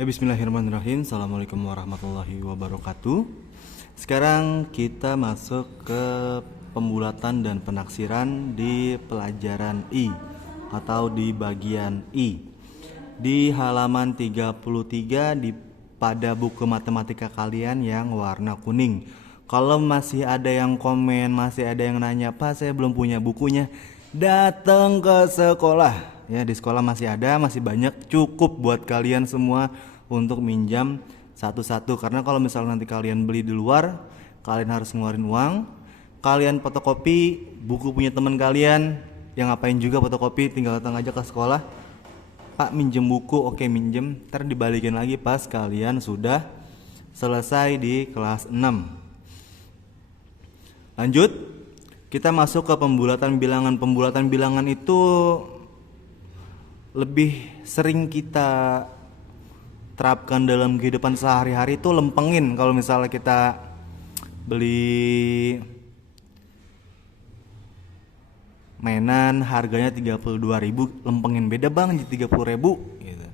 Ya, bismillahirrahmanirrahim. Assalamualaikum warahmatullahi wabarakatuh. Sekarang kita masuk ke pembulatan dan penaksiran di pelajaran I atau di bagian I. Di halaman 33 pada buku matematika kalian yang warna kuning. Kalau masih ada yang komen, masih ada yang nanya, "Pak, saya belum punya bukunya." Datang ke sekolah. Ya, di sekolah masih ada, masih banyak, cukup buat kalian semua untuk minjam satu-satu. Karena kalau misalnya nanti kalian beli di luar, kalian harus ngeluarin uang. Kalian fotokopi buku punya teman kalian, yang ngapain juga fotokopi, tinggal datang aja ke sekolah. "Pak, minjem buku." Oke, minjem. Ntar dibalikin lagi pas kalian sudah selesai di kelas 6. Lanjut, kita masuk ke pembulatan bilangan. Pembulatan bilangan itu lebih sering kita terapkan dalam kehidupan sehari-hari, itu lempengin. Kalau misalnya kita beli mainan harganya 32.000, lempengin beda bang jadi 30.000 gitu.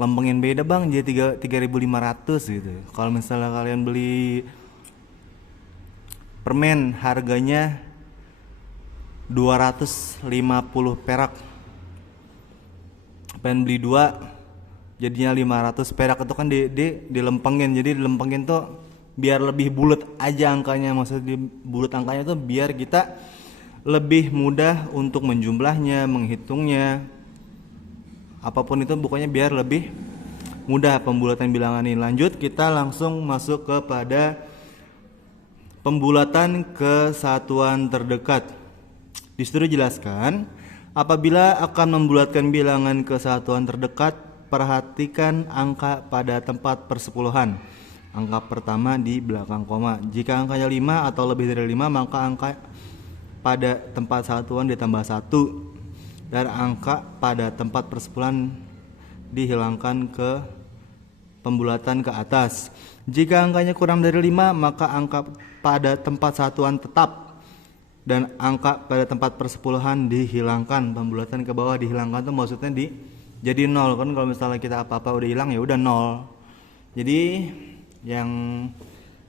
Lempengin beda bang jadi 3.500 gitu. Kalau misalnya kalian beli permen harganya 250 perak, pengen beli 2 jadinya 500 perak, itu kan dilempengin. Jadi dilempengin tuh biar lebih bulat aja angkanya. Maksudnya bulat angkanya tuh biar kita lebih mudah untuk menjumlahnya, menghitungnya, apapun itu pokoknya biar lebih mudah pembulatan bilangan ini. Lanjut, kita langsung masuk kepada pembulatan kesatuan terdekat. Di situ dijelaskan, apabila akan membulatkan bilangan kesatuan terdekat, perhatikan angka pada tempat persepuluhan. Angka pertama di belakang koma. Jika angkanya 5 atau lebih dari 5, maka angka pada tempat satuan ditambah 1, dan angka pada tempat persepuluhan dihilangkan ke pembulatan ke atas. Jika angkanya kurang dari 5, maka angka pada tempat satuan tetap dan angka pada tempat persepuluhan dihilangkan. Pembulatan ke bawah dihilangkan tuh maksudnya jadi 0 kan. Kalau misalnya kita apa-apa udah hilang ya udah 0. Jadi yang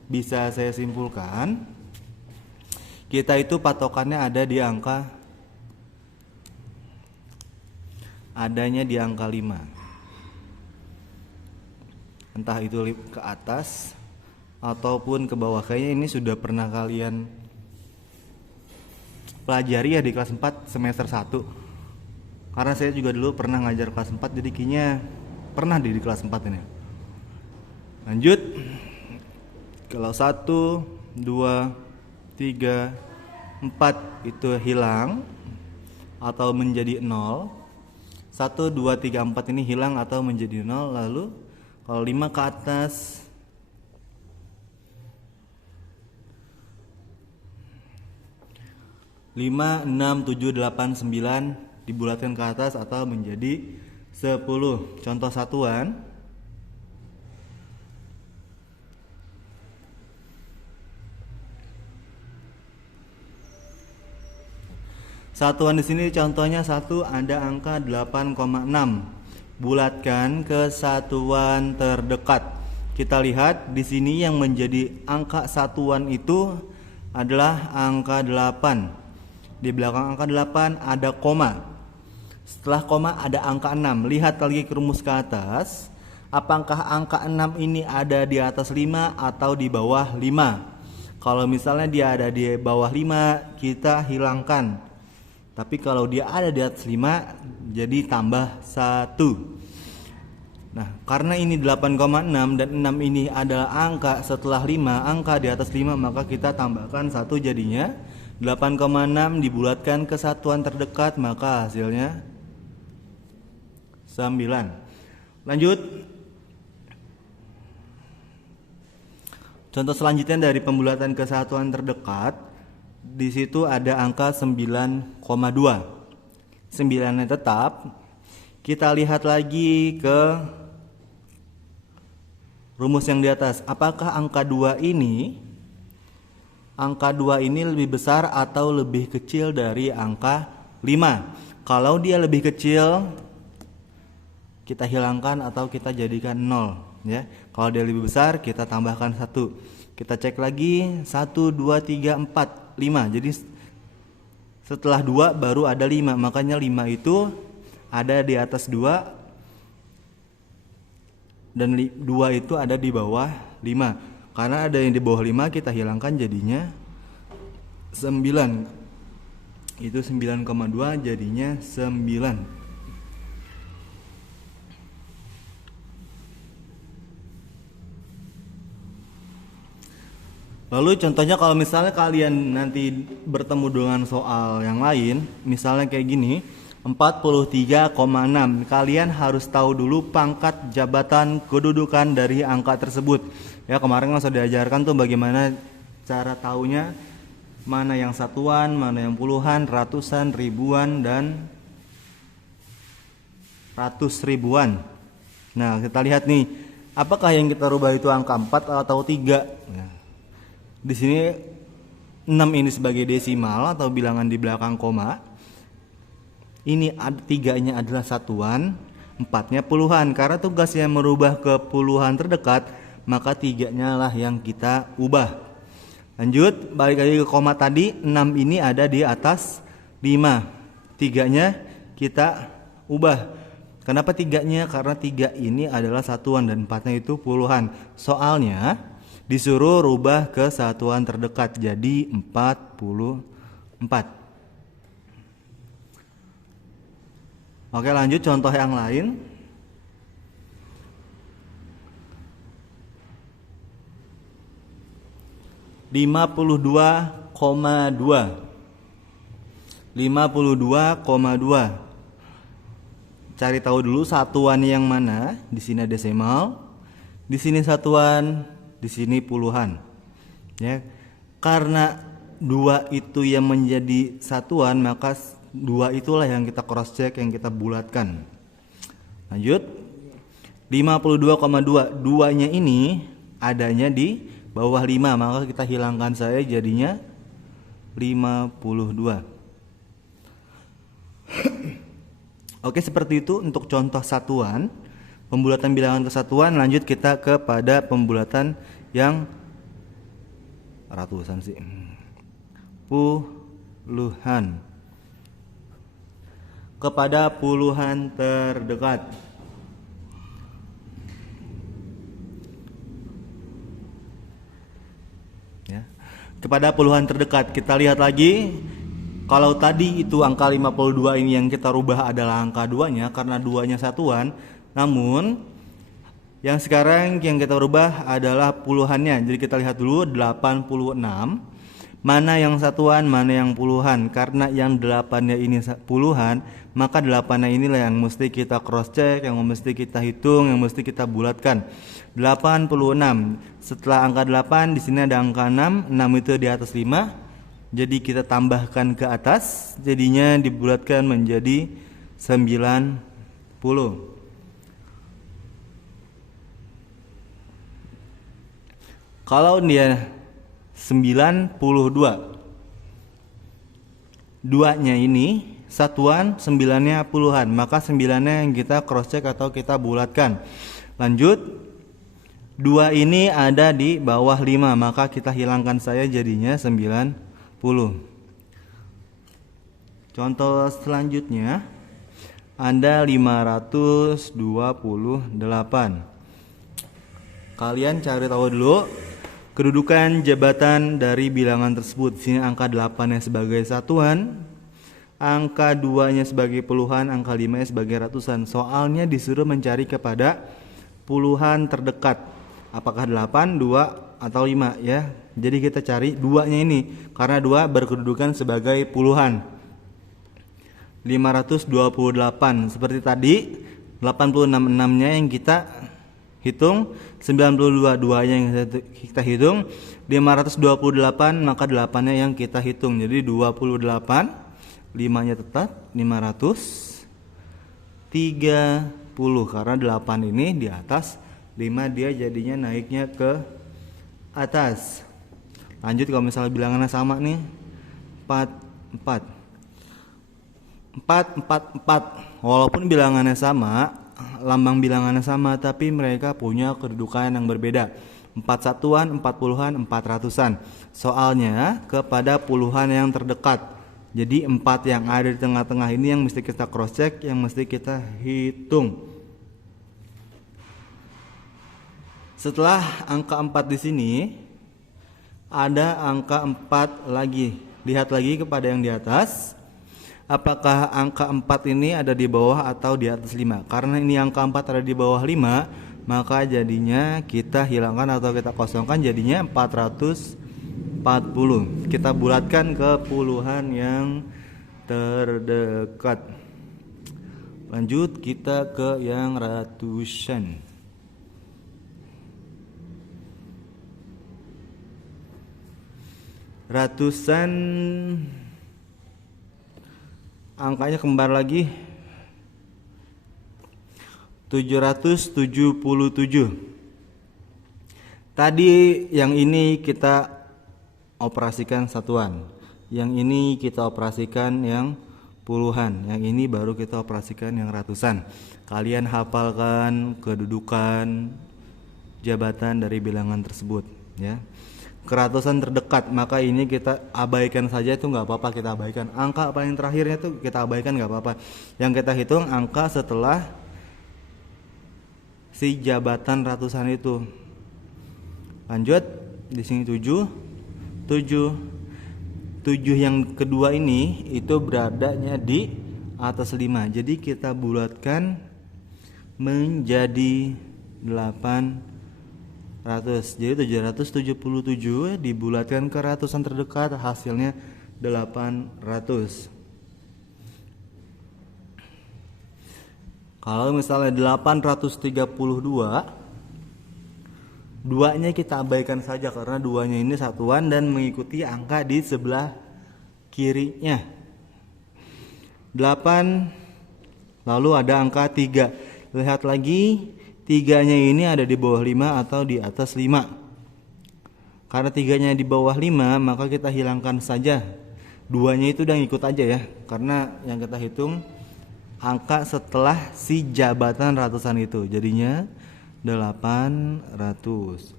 bisa saya simpulkan, kita itu patokannya adanya di angka 5. Entah itu ke atas ataupun ke bawah. Kayaknya ini sudah pernah kalian pelajari ya di kelas 4 semester 1. Karena saya juga dulu pernah ngajar kelas 4, jadi kayaknya pernah di kelas 4 ini. Lanjut. Kalau 1, 2, 3, 4 itu hilang atau menjadi 0. 1, 2, 3, 4 ini hilang atau menjadi 0. Lalu kalau 5 ke atas, 5, 6, 7, 8, 9 dibulatkan ke atas atau menjadi 10. Contoh satuan. Satuan di sini contohnya 1, ada angka 8,6. Bulatkan ke satuan terdekat. Kita lihat di sini yang menjadi angka satuan itu adalah angka 8. Di belakang angka 8 ada koma. Setelah koma ada angka 6. Lihat lagi ke rumus ke atas. Apakah angka 6 ini ada di atas 5 atau di bawah 5? Kalau misalnya dia ada di bawah 5, kita hilangkan. Tapi kalau dia ada di atas 5, jadi tambah 1. Nah, karena ini 8,6 dan 6 ini adalah angka setelah 5, angka di atas 5, maka kita tambahkan 1, jadinya 8,6 dibulatkan ke satuan terdekat, maka hasilnya 9. Lanjut. Contoh selanjutnya dari pembulatan ke satuan terdekat. Di situ ada angka 9,2. 9-nya tetap. Kita lihat lagi ke rumus yang di atas. Apakah angka 2 ini lebih besar atau lebih kecil dari angka 5? Kalau dia lebih kecil, kita hilangkan atau kita jadikan 0 ya. Kalau dia lebih besar kita tambahkan 1. Kita cek lagi 1 2 3 4 5. Jadi setelah 2 baru ada 5. Makanya 5 itu ada di atas 2 dan 2 itu ada di bawah 5. Karena ada yang di bawah 5 kita hilangkan jadinya 9. Itu 9,2 jadinya 9. Lalu contohnya kalau misalnya kalian nanti bertemu dengan soal yang lain, misalnya kayak gini, 43,6. Kalian harus tahu dulu pangkat, jabatan, kedudukan dari angka tersebut. Ya, kemarin kan sudah diajarkan tuh bagaimana cara taunya mana yang satuan, mana yang puluhan, ratusan, ribuan, dan ratus ribuan. Nah, kita lihat nih, apakah yang kita rubah itu angka 4 atau 3? Nah, di sini 6 ini sebagai desimal atau bilangan di belakang koma. Ini 3-nya adalah satuan, 4-nya puluhan. Karena tugasnya merubah ke puluhan terdekat, maka 3-nya lah yang kita ubah. Lanjut, balik lagi ke koma tadi, 6 ini ada di atas 5. 3-nya kita ubah. Kenapa 3-nya? Karena 3 ini adalah satuan dan 4-nya itu puluhan. Soalnya disuruh rubah ke satuan terdekat, jadi 44. Oke, lanjut contoh yang lain. Lima puluh dua koma dua. Cari tahu dulu satuan yang mana. Di sini desimal, di sini satuan, di sini puluhan. Ya, karena 2 itu yang menjadi satuan, maka 2 itulah yang kita cross check, yang kita bulatkan. Lanjut, 52,2. 2-nya ini adanya di bawah 5, maka kita hilangkan saja jadinya 52. Oke, seperti itu untuk contoh satuan, pembulatan bilangan kesatuan. Lanjut kita kepada pembulatan yang ratusan sih, puluhan, kepada puluhan terdekat. Ya, kepada puluhan terdekat. Kita lihat lagi, kalau tadi itu angka 52 ini yang kita rubah adalah angka 2-nya karena 2-nya satuan. Namun yang sekarang yang kita rubah adalah puluhannya. Jadi kita lihat dulu 86. Mana yang satuan, mana yang puluhan. Karena yang 8-nya ini puluhan, maka 8-nya inilah yang mesti kita cross check, yang mesti kita hitung, yang mesti kita bulatkan. 86. Setelah angka 8 di sini ada angka 6. 6 itu di atas 5. Jadi kita tambahkan ke atas, jadinya dibulatkan menjadi 90. Kalau dia 92, 2-nya ini satuan, 9-nya puluhan, maka 9-nya yang kita cross check atau kita bulatkan. Lanjut, 2 ini ada di bawah 5, maka kita hilangkan saja jadinya 90. Contoh selanjutnya ada 528. Kalian cari tahu dulu kedudukan jabatan dari bilangan tersebut. Di sini angka 8-nya sebagai satuan, angka 2-nya sebagai puluhan, angka 5-nya sebagai ratusan. Soalnya disuruh mencari kepada puluhan terdekat. Apakah 8, 2, atau 5 ya. Jadi kita cari 2-nya ini karena 2 berkedudukan sebagai puluhan. 528 seperti tadi, 86-6-nya yang kita hitung, 92 2-nya yang kita hitung, 528 maka 8-nya yang kita hitung. Jadi 28, 5-nya tetap 530 karena 8 ini di atas 5, dia jadinya naiknya ke atas. Lanjut kalau misalnya bilangannya sama nih, 4 4 4 4 4. Walaupun bilangannya sama, lambang bilangannya sama, tapi mereka punya kedudukan yang berbeda. 4 satuan, 4 puluhan, 4 ratusan. Soalnya kepada puluhan yang terdekat. Jadi 4 yang ada di tengah-tengah ini yang mesti kita cross check, yang mesti kita hitung. Setelah angka 4 di sini, ada angka 4 lagi. Lihat lagi kepada yang di atas. Apakah angka 4 ini ada di bawah atau di atas 5? Karena ini angka 4 ada di bawah 5, maka jadinya kita hilangkan atau kita kosongkan, jadinya 440. Kita bulatkan ke puluhan yang terdekat. Lanjut kita ke yang ratusan. Ratusan angkanya kembar lagi, 777. Tadi yang ini kita operasikan satuan, yang ini kita operasikan yang puluhan, yang ini baru kita operasikan yang ratusan. Kalian hafalkan kedudukan jabatan dari bilangan tersebut ya. Keratusan terdekat, maka ini kita abaikan saja, itu nggak apa-apa, kita abaikan. Angka paling terakhirnya itu kita abaikan, nggak apa-apa. Yang kita hitung angka setelah si jabatan ratusan itu. Lanjut di sini 7 yang kedua ini itu beradanya di atas 5. Jadi kita bulatkan menjadi 800. Jadi 777 dibulatkan ke ratusan terdekat, hasilnya 800. Kalau misalnya 832, duanya kita abaikan saja karena duanya ini satuan dan mengikuti angka di sebelah kirinya. 8, lalu ada angka 3. Lihat lagi, 3-nya ini ada di bawah 5 atau di atas 5. Karena 3-nya di bawah 5, maka kita hilangkan saja. 2-nya itu udah ngikut aja ya, karena yang kita hitung angka setelah si jabatan ratusan itu. Jadinya 800.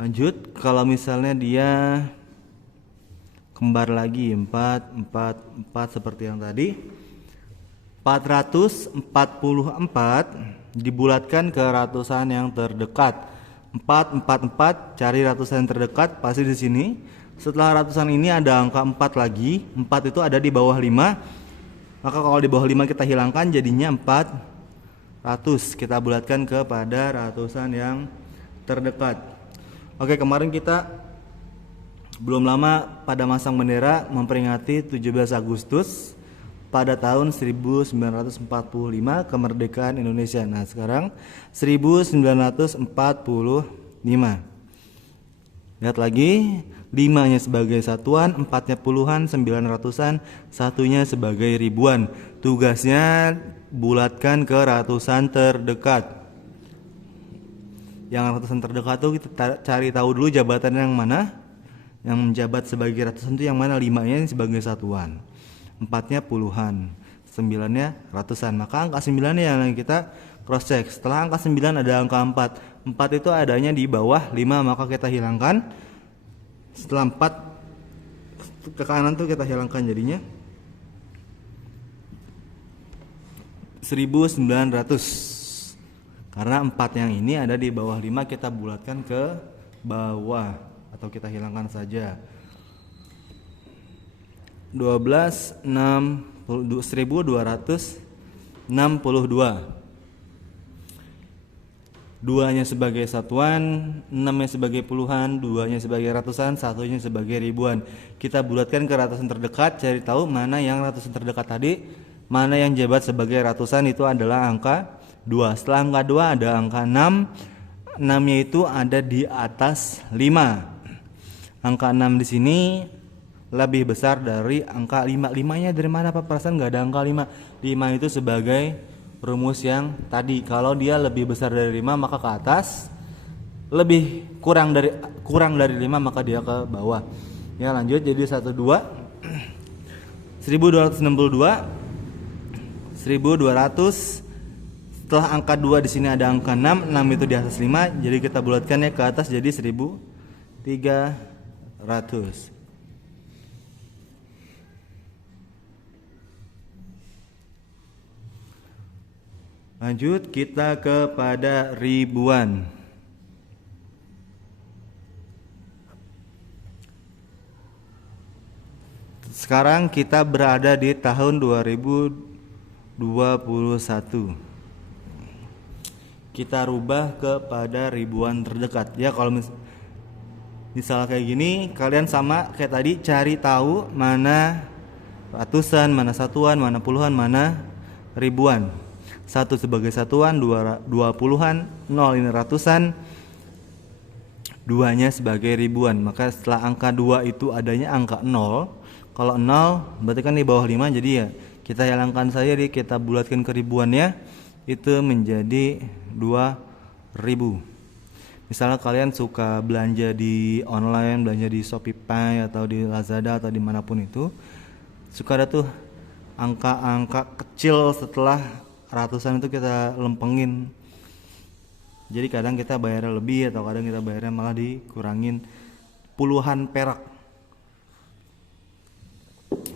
Lanjut, kalau misalnya dia kembar lagi 4 seperti yang tadi. 444 dibulatkan ke ratusan yang terdekat. 444 cari ratusan yang terdekat, pasti di sini. Setelah ratusan ini ada angka 4 lagi. 4 itu ada di bawah 5. Maka kalau di bawah 5 kita hilangkan, jadinya 400. Kita bulatkan kepada ratusan yang terdekat. Oke, kemarin kita belum lama pada masang bendera memperingati 17 Agustus pada tahun 1945 kemerdekaan Indonesia. Nah, sekarang 1945. Lihat lagi, 5-nya sebagai satuan, 4-nya puluhan, 9 ratusan, 1-nya sebagai ribuan. Tugasnya bulatkan ke ratusan terdekat. Yang ratusan terdekat tuh kita cari tahu dulu jabatan yang mana. Yang menjabat sebagai ratusan itu yang mana? 5-nya sebagai satuan, 4-nya puluhan, 9-nya ratusan. Maka angka 9 yang kita cross check. Setelah angka 9 ada angka 4. 4 itu adanya di bawah 5, maka kita hilangkan. Setelah 4 ke kanan tuh kita hilangkan, jadinya 1900. Karena 4 yang ini ada di bawah 5, kita bulatkan ke bawah atau kita hilangkan saja. 1262. 2-nya sebagai satuan, 6-nya sebagai puluhan, 2-nya sebagai ratusan, 1-nya sebagai ribuan. Kita bulatkan ke ratusan terdekat, cari tahu mana yang ratusan terdekat tadi, mana yang jabat sebagai ratusan, itu adalah angka 2. Setelah angka 2 ada angka 6. 6-nya itu ada di atas 5. Angka 6 di sini lebih besar dari angka 5. 5-nya dari mana Pak? Perasaan nggak ada angka 5. 5 itu sebagai rumus yang tadi. Kalau dia lebih besar dari 5 maka ke atas, lebih kurang dari 5 maka dia ke bawah. Ya, lanjut jadi 12. 1262, 1200. Setelah angka 2 di sini ada angka 6, 6 itu di atas 5, jadi kita bulatkannya ke atas jadi 1300. Lanjut kita kepada ribuan. Sekarang kita berada di tahun 2021. Kita rubah kepada ribuan terdekat. Ya kalau misalnya kayak gini, kalian sama kayak tadi cari tahu mana ratusan, mana satuan, mana puluhan, mana ribuan. Satu sebagai satuan, dua puluhan, 0 ini ratusan, 2-nya sebagai ribuan. Maka setelah angka 2 itu adanya angka 0. Kalau 0 berarti kan di bawah 5, jadi ya kita hilangkan saja, kita bulatkan ke ribuannya, itu menjadi 2000. Misalnya kalian suka belanja di online, belanja di Shopee atau di Lazada atau dimanapun itu, suka ada tuh angka-angka kecil setelah ratusan itu kita lempengin. Jadi kadang kita bayarnya lebih atau kadang kita bayarnya malah dikurangin puluhan perak,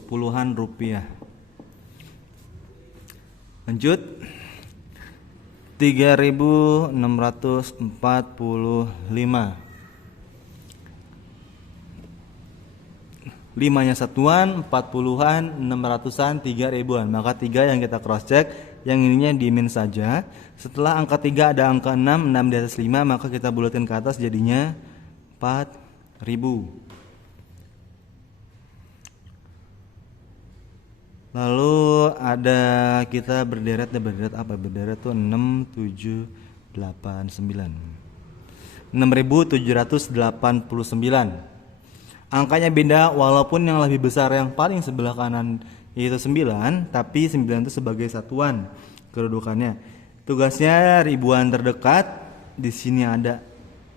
puluhan rupiah. Lanjut 3645. 5-nya satuan, 40-an, 600-an, 3 ribuan. Maka 3 yang kita cross check, yang ininya dimin saja. Setelah angka 3 ada angka 6, 6 di atas 5, maka kita bulatkan ke atas jadinya 4000. Lalu ada kita berderet apa? Berderet tuh 6, 7, 8, 9. 6789. Angkanya beda walaupun yang lebih besar yang paling sebelah kanan yaitu 9, tapi 9 itu sebagai satuan kedudukannya. Tugasnya ribuan terdekat, di sini ada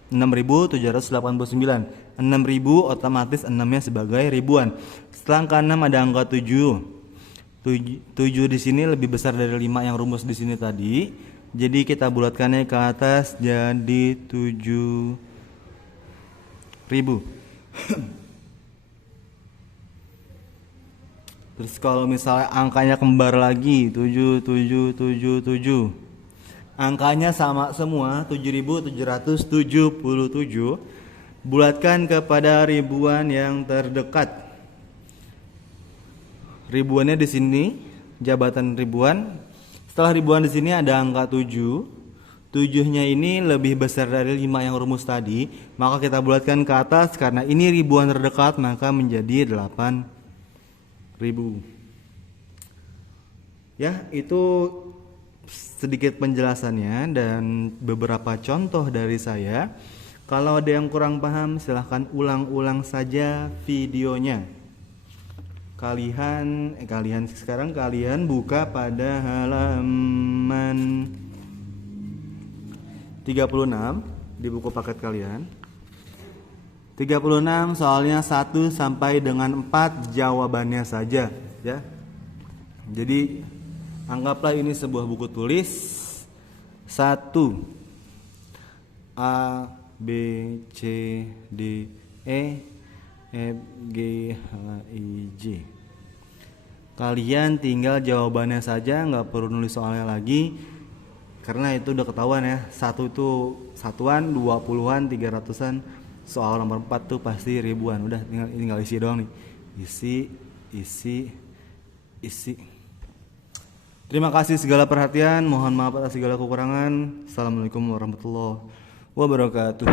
6789. 6000 otomatis 6-nya sebagai ribuan. Setelah angka 6 ada angka 7. 7 di sini lebih besar dari 5 yang rumus di sini tadi. Jadi kita bulatkannya ke atas jadi 7000. Terus kalau misalnya angkanya kembar lagi 7777, angkanya sama semua 7777, bulatkan kepada ribuan yang terdekat. Ribuannya di sini jabatan ribuan. Setelah ribuan di sini ada angka 7. 7-nya ini lebih besar dari 5 yang rumus tadi, maka kita bulatkan ke atas karena ini ribuan terdekat, maka menjadi 8000. Ya, itu sedikit penjelasannya dan beberapa contoh dari saya. Kalau ada yang kurang paham silahkan ulang-ulang saja videonya. Kalian buka pada halaman 36 di buku paket kalian. 36 soalnya 1 sampai dengan 4 jawabannya saja ya. Jadi anggaplah ini sebuah buku tulis. 1 A B C D E F G H I J. Kalian tinggal jawabannya saja, nggak perlu nulis soalnya lagi karena itu udah ketahuan ya. 1 itu satuan, 20-an, 300-an. Soal nomor 4 tuh pasti ribuan. Udah tinggal isi doang nih. Isi. Terima kasih segala perhatian. Mohon maaf atas segala kekurangan. Assalamualaikum warahmatullahi wabarakatuh.